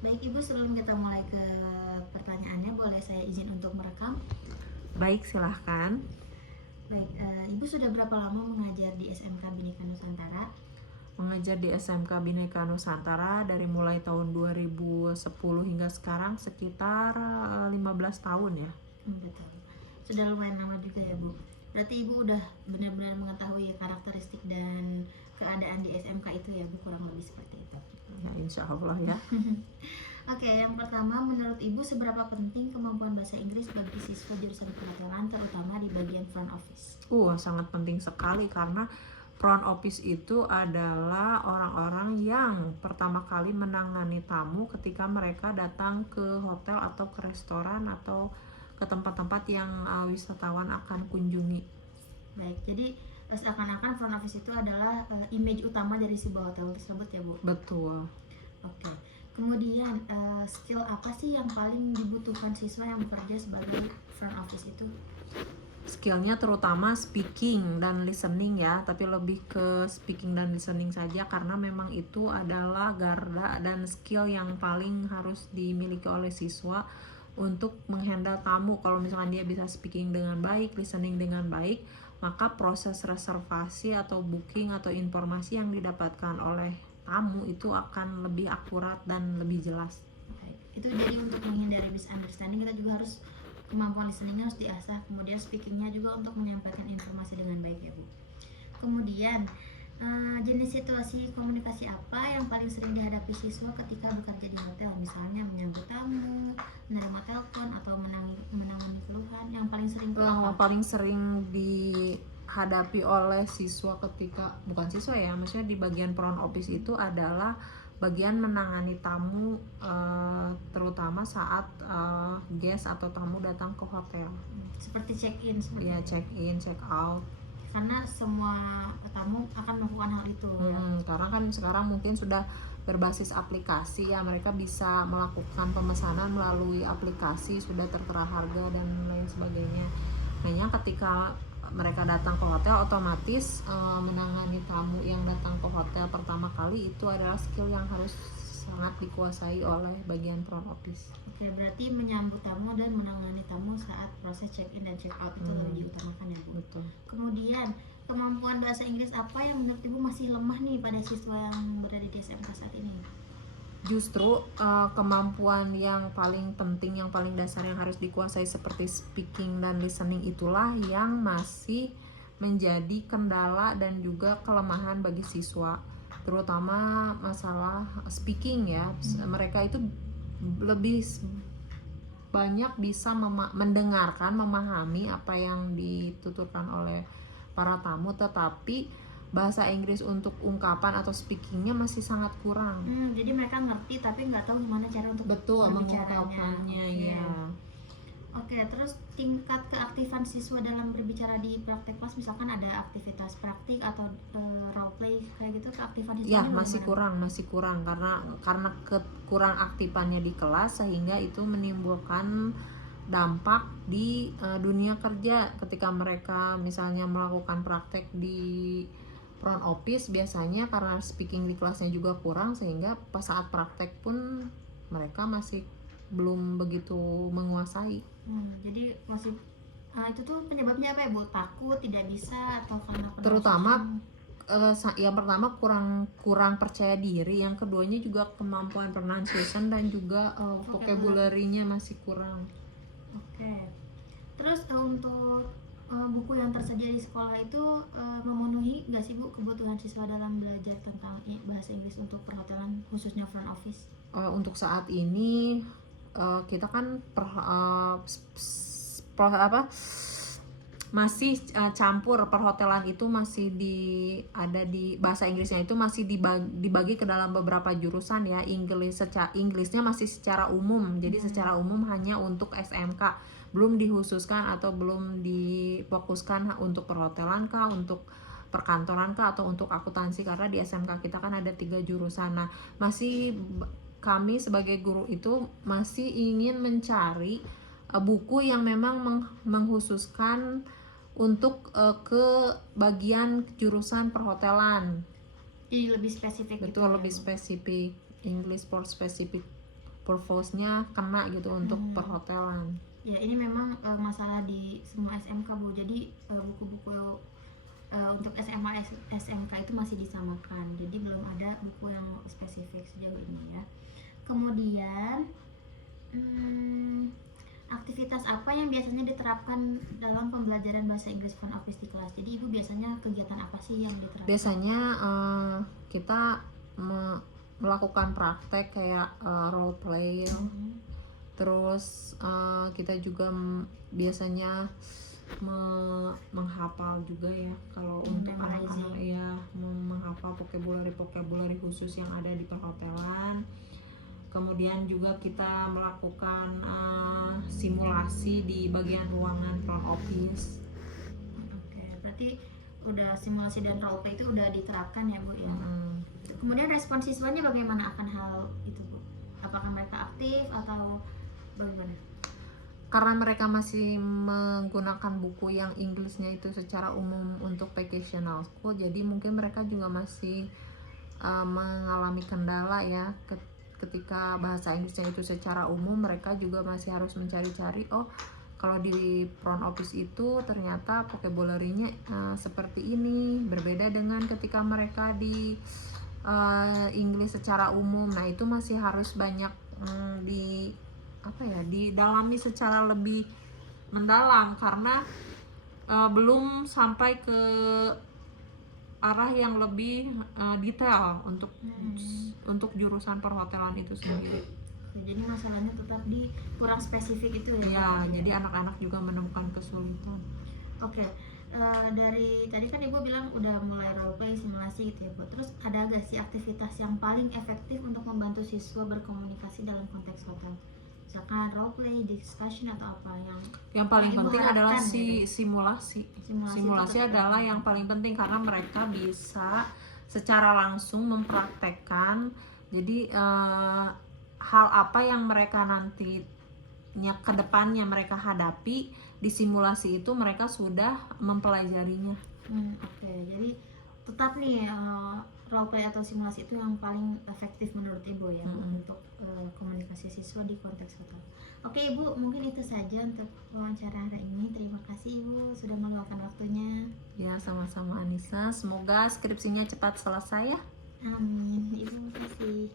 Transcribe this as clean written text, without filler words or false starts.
Baik Ibu, sebelum kita mulai ke pertanyaannya, boleh saya izin untuk merekam? Baik, silahkan. Baik, Ibu sudah berapa lama mengajar di SMK Bhinneka Nusantara? Mengajar di SMK Bhinneka Nusantara dari mulai tahun 2010 hingga sekarang sekitar 15 tahun ya. Betul. Sudah lumayan lama juga ya Bu. Berarti Ibu udah benar-benar mengetahui karakteristik dan keadaan di SMK itu ya Bu, kurang lebih seperti itu. Ya, insya Allah ya. Oke, yang pertama, menurut Ibu seberapa penting kemampuan bahasa Inggris bagi siswa jurusan perhotelan, terutama di bagian front office? Sangat penting sekali karena front office itu adalah orang-orang yang pertama kali menangani tamu ketika mereka datang ke hotel atau ke restoran atau ke tempat-tempat yang wisatawan akan kunjungi. Baik, jadi seakan-akan front office itu adalah image utama dari sebuah hotel tersebut ya Bu? Betul. Oke. Kemudian skill apa sih yang paling dibutuhkan siswa yang bekerja sebagai front office itu? Skillnya terutama speaking dan listening ya, tapi lebih ke speaking dan listening saja karena memang itu adalah garda dan skill yang paling harus dimiliki oleh siswa untuk menghandle tamu. Kalau misalkan dia bisa speaking dengan baik, listening dengan baik, maka proses reservasi atau booking atau informasi yang didapatkan oleh tamu itu akan lebih akurat dan lebih jelas. Baik. Itu jadi untuk menghindari misunderstanding kita juga harus kemampuan listeningnya harus diasah, kemudian speakingnya juga untuk menyampaikan informasi dengan baik ya Bu. Kemudian jenis situasi komunikasi apa yang paling sering dihadapi siswa ketika bekerja di hotel, misalnya menyambut tamu, menerima telepon atau menangani keluhan, yang paling sering itu apa? Paling sering dihadapi oleh siswa ketika, bukan siswa ya, maksudnya di bagian front office itu adalah bagian menangani tamu, terutama saat guest atau tamu datang ke hotel. Seperti check-in Ya, check in, check out. karena semua tamu akan melakukan hal itu ya. Karena kan sekarang mungkin sudah berbasis aplikasi ya, mereka bisa melakukan pemesanan melalui aplikasi, sudah tertera harga dan lain sebagainya. Hanya ketika mereka datang ke hotel, otomatis menangani tamu yang datang ke hotel pertama kali itu adalah skill yang harus sangat dikuasai oleh bagian front office. Oke, berarti menyambut tamu dan menangani tamu saat proses check-in dan check-out itu lebih diutamakan ya Bu. Betul. Kemudian kemampuan bahasa Inggris apa yang menurut Ibu masih lemah nih pada siswa yang berada di SMK saat ini? Justru kemampuan yang paling penting, yang paling dasar yang harus dikuasai seperti speaking dan listening itulah yang masih menjadi kendala dan juga kelemahan bagi siswa, terutama masalah speaking ya. Mereka itu lebih banyak bisa mendengarkan, memahami apa yang dituturkan oleh para tamu, tetapi bahasa Inggris untuk ungkapan atau speakingnya masih sangat kurang. Jadi mereka ngerti tapi nggak tahu gimana cara untuk Mengungkapkannya. Ya. Oke, terus tingkat keaktifan siswa dalam berbicara di praktek kelas, misalkan ada aktivitas praktik atau role play kayak gitu, keaktifan Ya, siswanya masih kurang karena kurang aktifannya di kelas, sehingga itu menimbulkan dampak di dunia kerja ketika mereka misalnya melakukan praktek di front office. Biasanya karena speaking di kelasnya juga kurang, sehingga pas saat praktek pun mereka masih belum begitu menguasai. Jadi masih itu tuh penyebabnya apa ya Bu? Takut, tidak bisa, atau karena Terutama yang pertama kurang percaya diri, yang keduanya juga kemampuan pronunciation dan juga vocabulary-nya masih kurang. Oke. Terus untuk buku yang tersedia di sekolah itu memenuhi nggak sih Bu kebutuhan siswa dalam belajar tentang bahasa Inggris untuk perhotelan, khususnya front office? Untuk saat ini kita kan masih campur, perhotelan itu masih ada di bahasa Inggrisnya itu masih dibagi ke dalam beberapa jurusan ya. Inggrisnya masih secara umum, jadi secara umum hanya untuk SMK, belum dikhususkan atau belum difokuskan untuk perhotelan kah, untuk perkantoran kah, atau untuk akuntansi, karena di SMK kita kan ada 3 jurusan. Nah, kami sebagai guru itu masih ingin mencari buku yang memang menghususkan untuk ke bagian jurusan perhotelan. Jadi lebih spesifik. Betul, lebih spesifik, English for specific purpose-nya kena gitu untuk perhotelan. Ya ini memang masalah di semua SMK Bu. Jadi buku-buku untuk SMA SMK itu masih disamakan. Jadi belum ada buku yang spesifik sejauh ini ya. Kemudian aktivitas apa yang biasanya diterapkan dalam pembelajaran bahasa Inggris front office di kelas? Jadi Ibu biasanya kegiatan apa sih yang diterapkan? Biasanya kita melakukan praktek kayak role play, terus kita juga biasanya menghafal juga ya kalau untuk anak-anak ya, menghafal vocabulary khusus yang ada di perhotelan. Kemudian juga kita melakukan simulasi di bagian ruangan front office. Oke, berarti udah simulasi dan role play itu udah diterapkan ya Bu ya. Kemudian respon siswanya bagaimana akan hal itu Bu? Apakah mereka aktif atau bagaimana? Karena mereka masih menggunakan buku yang Inggrisnya itu secara umum untuk vocational school, jadi mungkin mereka juga masih mengalami kendala ya ketika bahasa Inggrisnya itu secara umum. Mereka juga masih harus mencari-cari, oh kalau di front office itu ternyata vocabulary-nya seperti ini, berbeda dengan ketika mereka di Inggris secara umum. Nah itu masih harus banyak didalami secara lebih mendalam karena belum sampai ke arah yang lebih detail untuk jurusan perhotelan itu sendiri. Jadi masalahnya tetap di kurang spesifik itu ya? Ya, jadi anak-anak juga menemukan kesulitan. Oke, dari tadi kan Ibu bilang udah mulai role play, simulasi gitu ya Bu. Terus ada gak sih aktivitas yang paling efektif untuk membantu siswa berkomunikasi dalam konteks hotel? Misalkan role play, discussion atau apa yang paling Ibu penting adalah gitu? simulasi Simulasi adalah yang paling penting karena mereka bisa secara langsung mempraktekkan. Jadi hal apa yang mereka nantinya ke depannya mereka hadapi di simulasi itu mereka sudah mempelajarinya. Oke, jadi tetap nih role play atau simulasi itu yang paling efektif menurut Ibu ya untuk komunikasi siswa di konteks hotel. Oke Ibu, mungkin itu saja untuk wawancara hari ini. Terima kasih Ibu sudah meluangkan waktunya. Ya, sama-sama Anissa. Semoga skripsinya cepat selesai ya. Amin. Ibu, terima kasih.